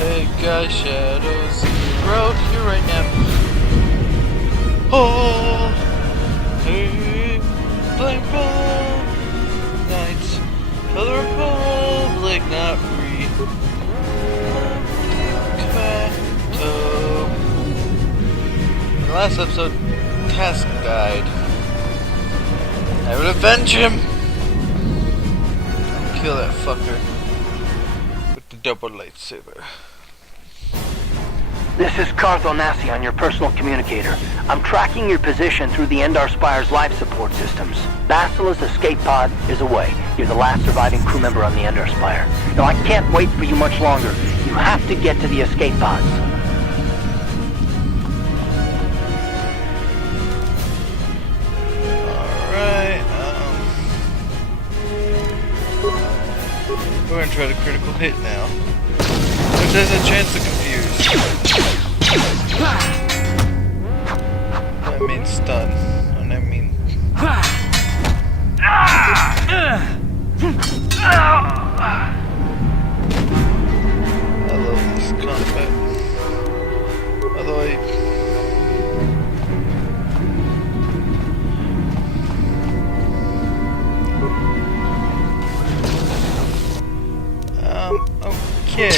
Hey guys, shadows are out here right now. Oh, hey, blindfold Knights of the Republic, not free. In the last episode, Task died. I would avenge him. I'll kill that fucker with the double lightsaber. This is Cartho Nassi on your personal communicator. I'm tracking your position through the Endar Spire's life support systems. Basila's escape pod is away. You're the last surviving crew member on the Endar Spire. Now I can't wait for you much longer. You have to get to the escape pods. Alright, we're gonna try the critical hit now. But there's a chance to confuse. That means stun. And I mean... I love this combat. Although okay.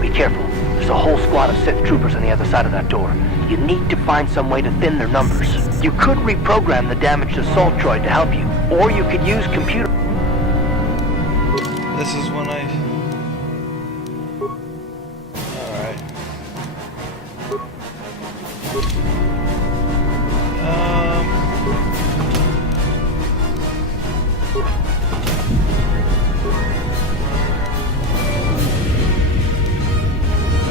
Be careful. There's a whole squad of Sith troopers on the other side of that door. You need to find some way to thin their numbers. You could reprogram the damaged assault droid to help you, or you could use computer... This is when I... Alright.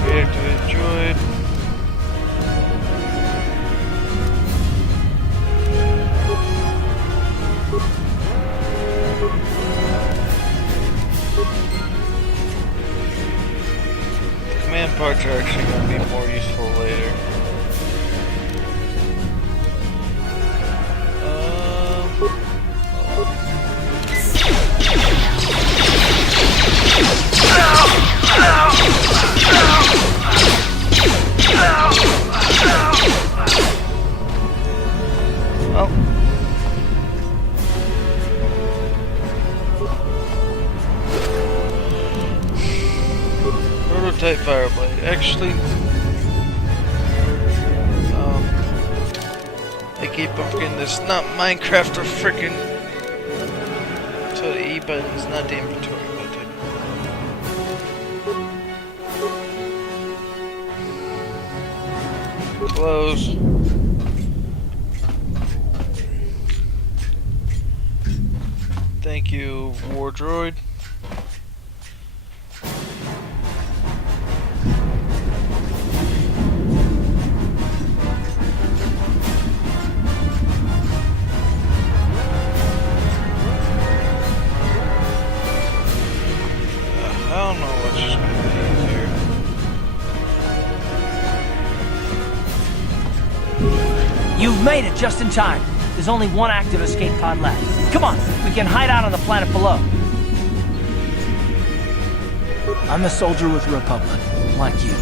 Reactivate droid. Command parts are actually going to be more useful later. Prototype Fireblade. Actually, I keep on forgetting this. Not Minecraft or frickin'. So the E button is not the inventory button. Close. Thank you, War Droid. I don't know what's just going to be easier. You've made it just in time. There's only one active escape pod left. Come on, we can hide out on the planet below. I'm a soldier with the Republic, like you.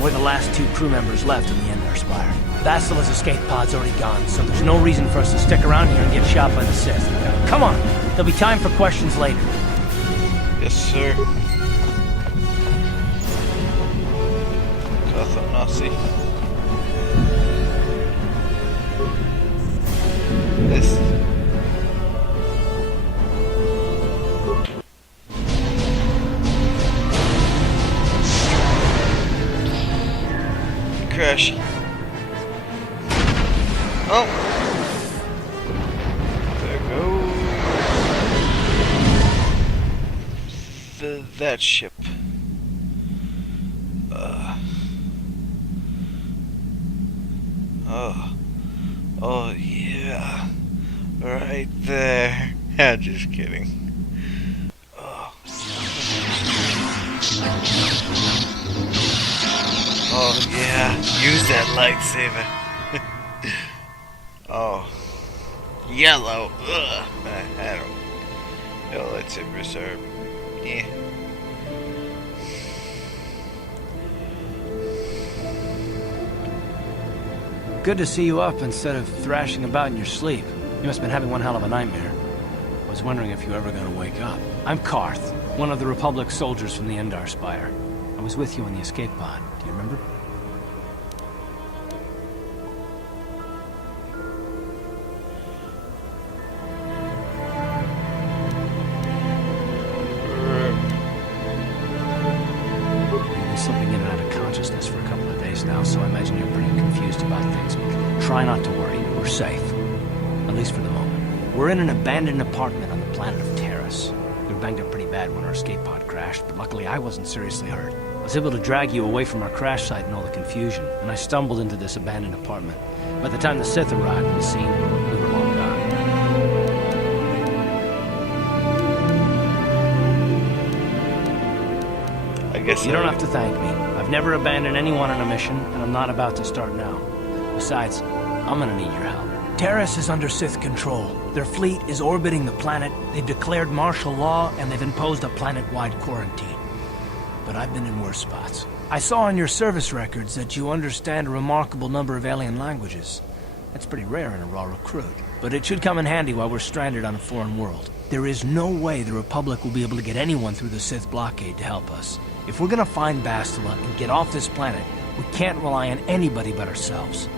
We're the last two crew members left in the Endar Spire. Basila's escape pod's already gone, so there's no reason for us to stick around here and get shot by the Sith. Come on, there'll be time for questions later. Yes, sir. Cartho Nassi. This. Crash. Oh. There goes that ship. Oh yeah, right there. Yeah, just kidding. Oh. Yeah, use that lightsaber. Oh. Yellow. Ugh. I don't. Yellow lightsaber, sir. Yeah. Good to see you up instead of thrashing about in your sleep. You must have been having one hell of a nightmare. I was wondering if you were ever going to wake up. I'm Karth, one of the Republic soldiers from the Endar Spire. I was with you in the escape pod. Do you remember? You've been slipping in and out of consciousness for a couple of days now, so I imagine you're pretty confused about things. Try not to worry. We're safe. At least for the moment. We're in an abandoned apartment on the planet of Terrace. We were banged up pretty bad when our escape pod crashed, but luckily I wasn't seriously hurt. I was able to drag you away from our crash site and all the confusion, and I stumbled into this abandoned apartment. By the time the Sith arrived on the scene, we were long gone. I guess You don't have to thank me. I've never abandoned anyone on a mission, and I'm not about to start now. Besides, I'm gonna need your help. Terrace is under Sith control. Their fleet is orbiting the planet, they've declared martial law, and they've imposed a planet-wide quarantine. But I've been in worse spots. I saw on your service records that you understand a remarkable number of alien languages. That's pretty rare in a raw recruit, but it should come in handy while we're stranded on a foreign world. There is no way the Republic will be able to get anyone through the Sith blockade to help us. If we're gonna find Bastila and get off this planet, we can't rely on anybody but ourselves.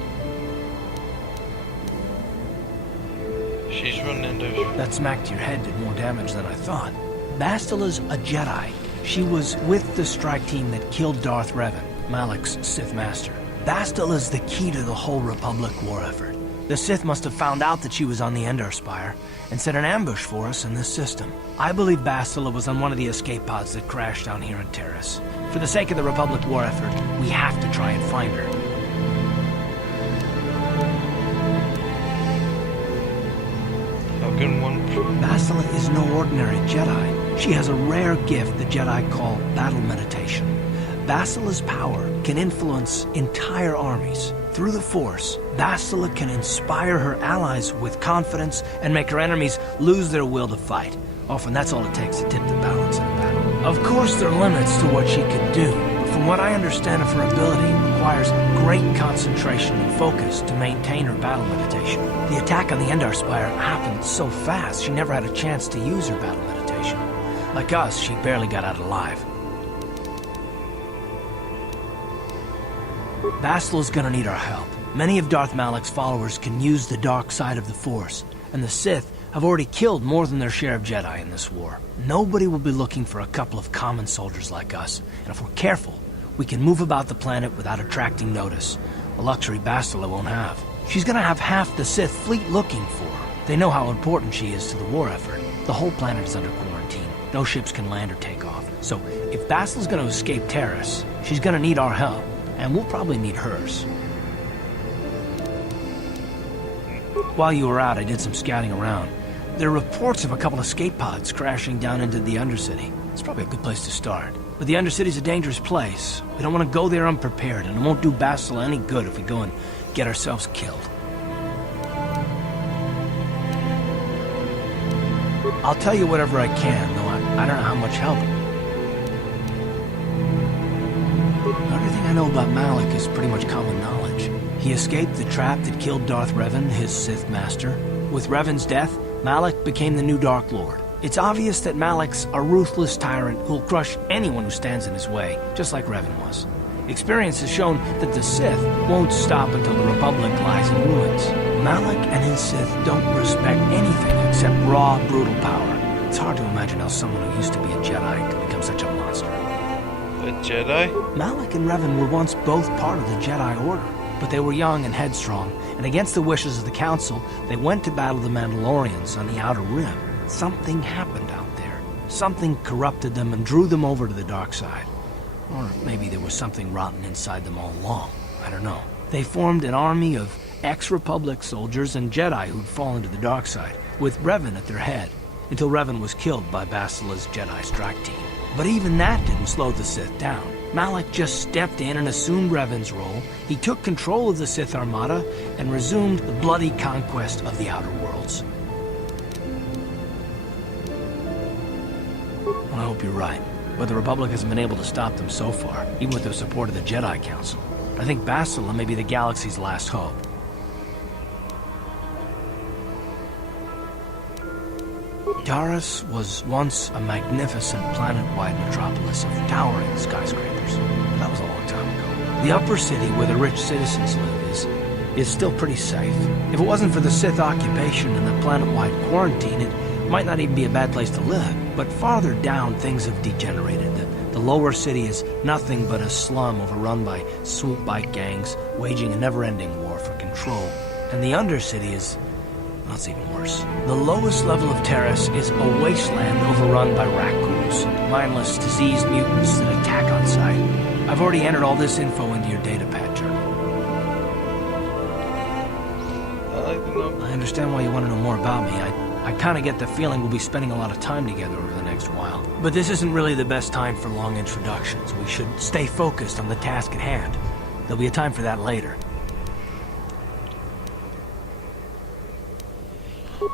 She's running into... That smack to your head did more damage than I thought. Bastila's a Jedi. She was with the strike team that killed Darth Revan, Malak's Sith Master. Bastila's the key to the whole Republic war effort. The Sith must have found out that she was on the Endar Spire and set an ambush for us in this system. I believe Bastila was on one of the escape pods that crashed down here in Terrace. For the sake of the Republic war effort, we have to try and find her. How can one... Bastila is no ordinary Jedi. She has a rare gift the Jedi call battle meditation. Bastila's power can influence entire armies. Through the Force, Bastila can inspire her allies with confidence and make her enemies lose their will to fight. Often that's all it takes to tip the balance in a battle. Of course there are limits to what she can do, but from what I understand of her ability, it requires great concentration and focus to maintain her battle meditation. The attack on the Endar Spire happened so fast she never had a chance to use her battle meditation. Like us, she barely got out alive. Bastila's gonna need our help. Many of Darth Malak's followers can use the dark side of the Force, and the Sith have already killed more than their share of Jedi in this war. Nobody will be looking for a couple of common soldiers like us, and if we're careful, we can move about the planet without attracting notice, a luxury Bastila won't have. She's gonna have half the Sith fleet looking for her. They know how important she is to the war effort. The whole planet is under quarantine. No ships can land or take off. So, if Bastila's gonna escape Terrace, she's gonna need our help, and we'll probably need hers. While you were out, I did some scouting around. There are reports of a couple escape pods crashing down into the Undercity. It's probably a good place to start. But the Undercity's a dangerous place. We don't want to go there unprepared, and it won't do Bastila any good if we go and get ourselves killed. I'll tell you whatever I can, though I don't know how much help. Everything I know about Malak is pretty much common knowledge. He escaped the trap that killed Darth Revan, his Sith Master. With Revan's death, Malak became the new Dark Lord. It's obvious that Malak's a ruthless tyrant who'll crush anyone who stands in his way, just like Revan was. Experience has shown that the Sith won't stop until the Republic lies in ruins. Malak and his Sith don't respect anything except raw, brutal power. It's hard to imagine how someone who used to be a Jedi could become such a monster. A Jedi? Malak and Revan were once both part of the Jedi Order, but they were young and headstrong, and against the wishes of the Council, they went to battle the Mandalorians on the Outer Rim. Something happened out there. Something corrupted them and drew them over to the dark side. Or maybe there was something rotten inside them all along. I don't know. They formed an army of ex-Republic soldiers and Jedi who'd fallen to the dark side, with Revan at their head, until Revan was killed by Bastila's Jedi strike team. But even that didn't slow the Sith down. Malak just stepped in and assumed Revan's role. He took control of the Sith Armada and resumed the bloody conquest of the Outer Worlds. Well, I hope you're right. But the Republic hasn't been able to stop them so far, even with the support of the Jedi Council. I think Bastila may be the galaxy's last hope. Taris was once a magnificent planet-wide metropolis of towering skyscrapers. But that was a long time ago. The upper city where the rich citizens live is still pretty safe. If it wasn't for the Sith occupation and the planet-wide quarantine, it might not even be a bad place to live. But farther down, things have degenerated. The lower city is nothing but a slum overrun by swoop bike gangs, waging a never-ending war for control. And the undercity is... that's even worse. The lowest level of Taris is a wasteland overrun by raccoons, mindless, diseased mutants that attack on sight. I've already entered all this info into your datapad journal. I understand why you want to know more about me. I kind of get the feeling we'll be spending a lot of time together over the next while. But this isn't really the best time for long introductions. We should stay focused on the task at hand. There'll be a time for that later.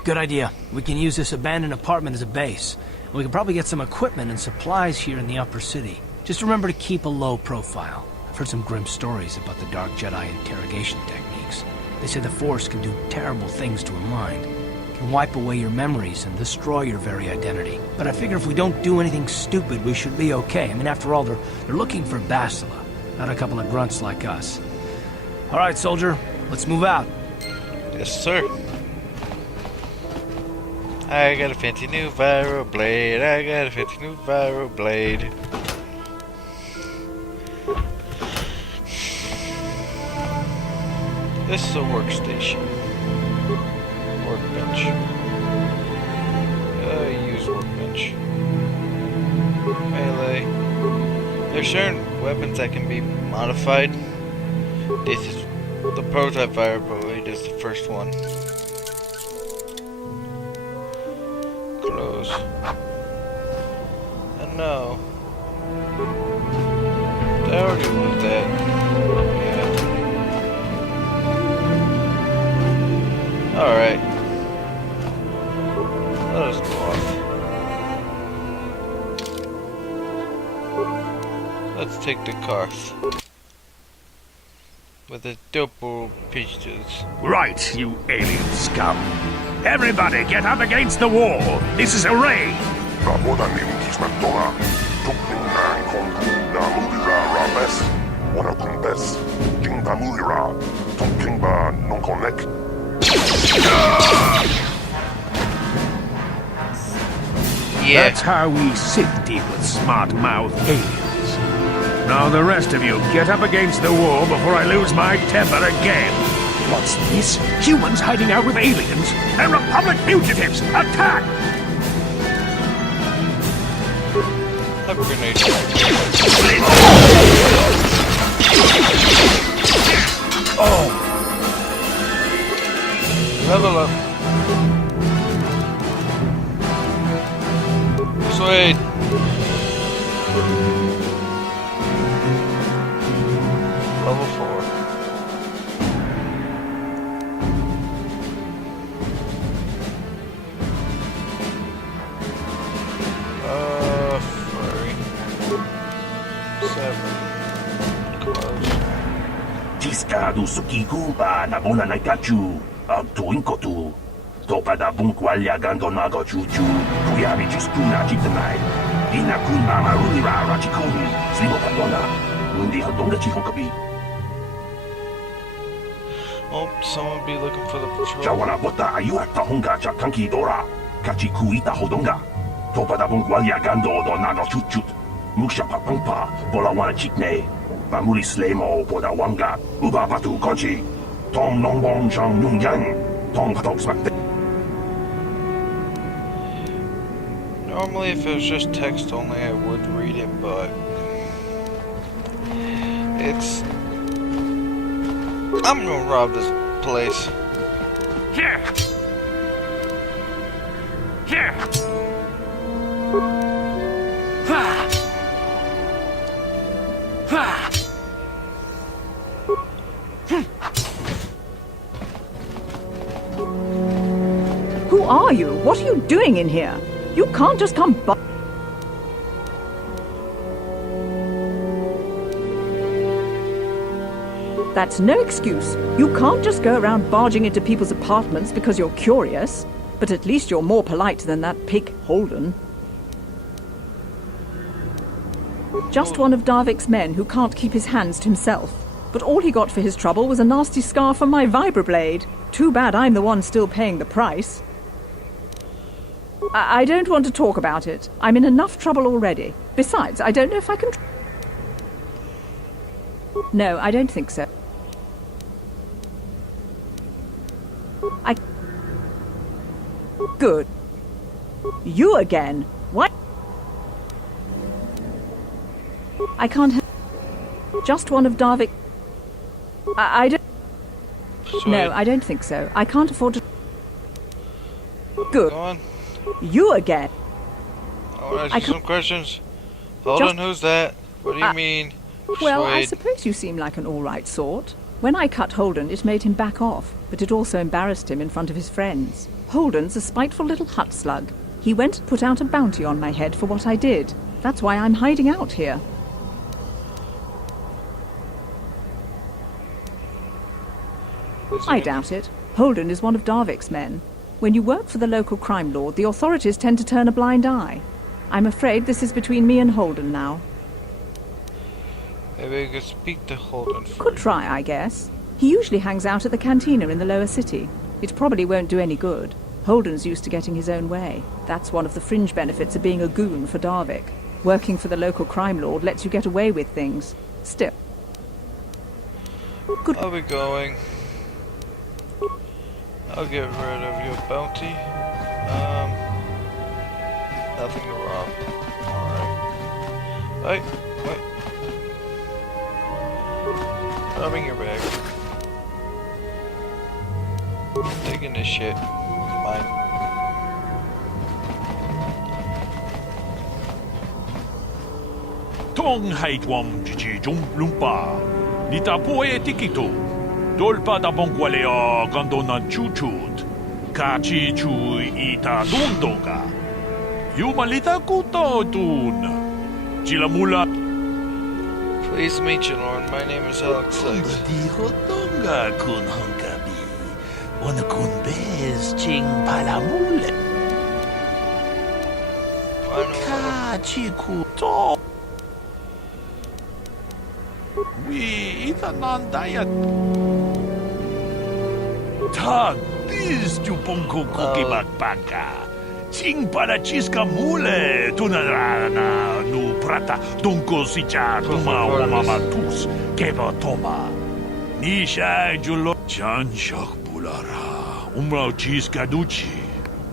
Good idea. We can use this abandoned apartment as a base. We can probably get some equipment and supplies here in the upper city. Just remember to keep a low profile. I've heard some grim stories about the Dark Jedi interrogation techniques. They say the Force can do terrible things to a mind. It can wipe away your memories and destroy your very identity. But I figure if we don't do anything stupid, we should be okay. I mean, after all, they're looking for Bastila, not a couple of grunts like us. All right, soldier. Let's move out. Yes, sir. I got a fancy new viral blade. I got a fancy new viral blade. This is a workstation. Workbench. Use workbench. Melee. There's certain weapons that can be modified. This is the prototype viral blade is the first one. Close. And no. I already moved that. Yeah. Alright. Let us go off. Let's take the car. With the double pictures. Right, you alien scum. Everybody get up against the wall. This is a raid. Yeah. That's how we Sith deal with smart-mouthed aliens. Now the rest of you, get up against the wall before I lose my temper again. What's this? Humans hiding out with aliens? They're Republic fugitives! Attack! A grenade. Oh! Level up. Sweet. Level 4. Furry. 7. Close. Tiscado sukikumba na bona na kachu. Agtuin ko tu. Topa da bunkwalya gando nago chuchu. Kuyami chiskuna chitanay. Inakuma marulira rachikuni. Slibo padona. Mundi hadonga chihonkabi. Oh, someone be looking for the patrol. Jawana bota ayuak tahonga chakanki dora. Kachikuita hodonga. Topa da bunkwalya gando do nago chuchut. Muksha papangpa. Bola wana chikne. Bamuri slemo boda wanga. Uba batu konchi. Tom longbong chang nung yang. Tom patok smakte. Normally, if it was just text only, I would read it, but it's... I'm gonna rob this place. Here! Here! Who are you? What are you doing in here? You can't just come by. That's no excuse. You can't just go around barging into people's apartments because you're curious. But at least you're more polite than that pig Holden. Just one of Darvik's men who can't keep his hands to himself. But all he got for his trouble was a nasty scar from my vibroblade. Too bad I'm the one still paying the price. I don't want to talk about it. I'm in enough trouble already. Besides, I don't know if I can... No, I don't think so. Good. You again? What? I can't... Just one of Darvik... I don't... Sweet. No, I don't think so. I can't afford to... Good. Go on. You again? I want to I ask you some questions. Hold on, who's that? What do you mean? Well, I Persuade. suppose you seem like an all-right sort. When I cut Holden, it made him back off, but it also embarrassed him in front of his friends. Holden's a spiteful little hut slug. He went and put out a bounty on my head for what I did. That's why I'm hiding out here. I doubt it. Holden is one of Darvik's men. When you work for the local crime lord, the authorities tend to turn a blind eye. I'm afraid this is between me and Holden now. Maybe I could speak to Holden first. Could try, I guess. He usually hangs out at the cantina in the lower city. It probably won't do any good. Holden's used to getting his own way. That's one of the fringe benefits of being a goon for Darvik. Working for the local crime lord lets you get away with things. Still. Good. I'll be going. I'll get rid of your bounty. Nothing to rob. Alright. Wait. Robbing your bag. Taking this shit. Mine. Tong haitwam jiji jum lumpa. Nita poe tikito. Dolpa da bongwaleo gandona chuchut. Kachi chu ita dundonga. Yumalita kuto dun. Chilamula. Pleased to meet you, Lord. My name is Alex Sykes. Dijo donga kun honkabi. Ona kun bez ching palamule. Kachi kuto. We ita nandaya. Ta dis tu ponko kuki bakbaka. Ching para chiska mule. Tunarana nu prata. Donko sicha tuma wamamatus. Keba toma. Nisha julo. Chan shak bulara. Umrao chiska duchi.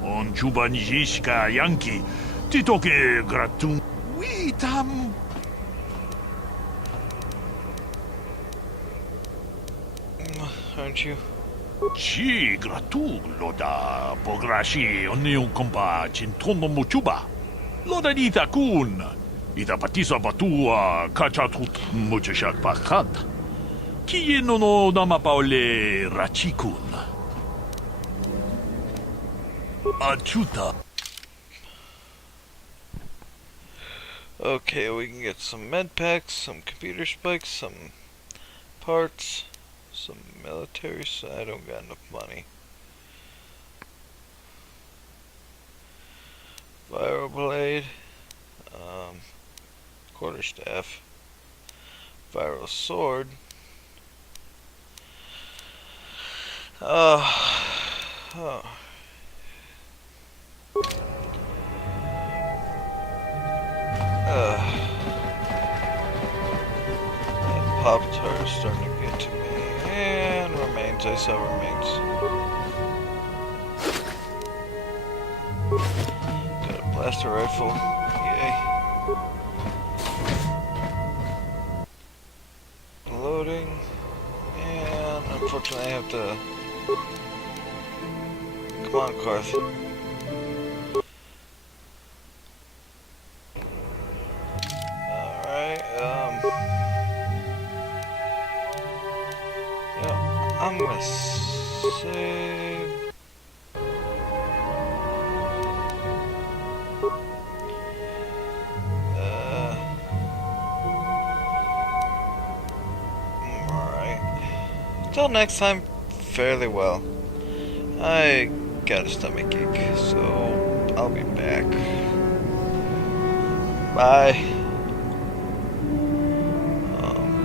On chuba nishika yanki. Titoke gratum. We tam. Aren't you? Chi gratu loda pograshi onion kompa chintono muchuba. Loda dita kun. Ita patisa batua kachatut muchashak pakat. Kiye no nama paole rachikun. Achuta. Okay, we can get some med packs, some computer spikes, some parts, some military, so I don't got enough money. Vibroblade, quarterstaff, viral sword. Pop-Tart is starting to get to me. And remains, I saw remains. Got a blaster rifle. Yay. Loading. And unfortunately I have to... Come on, Karth. Alright, I'm gonna save. Alright. Till next time, fairly well. I got a stomachache, so I'll be back. Bye.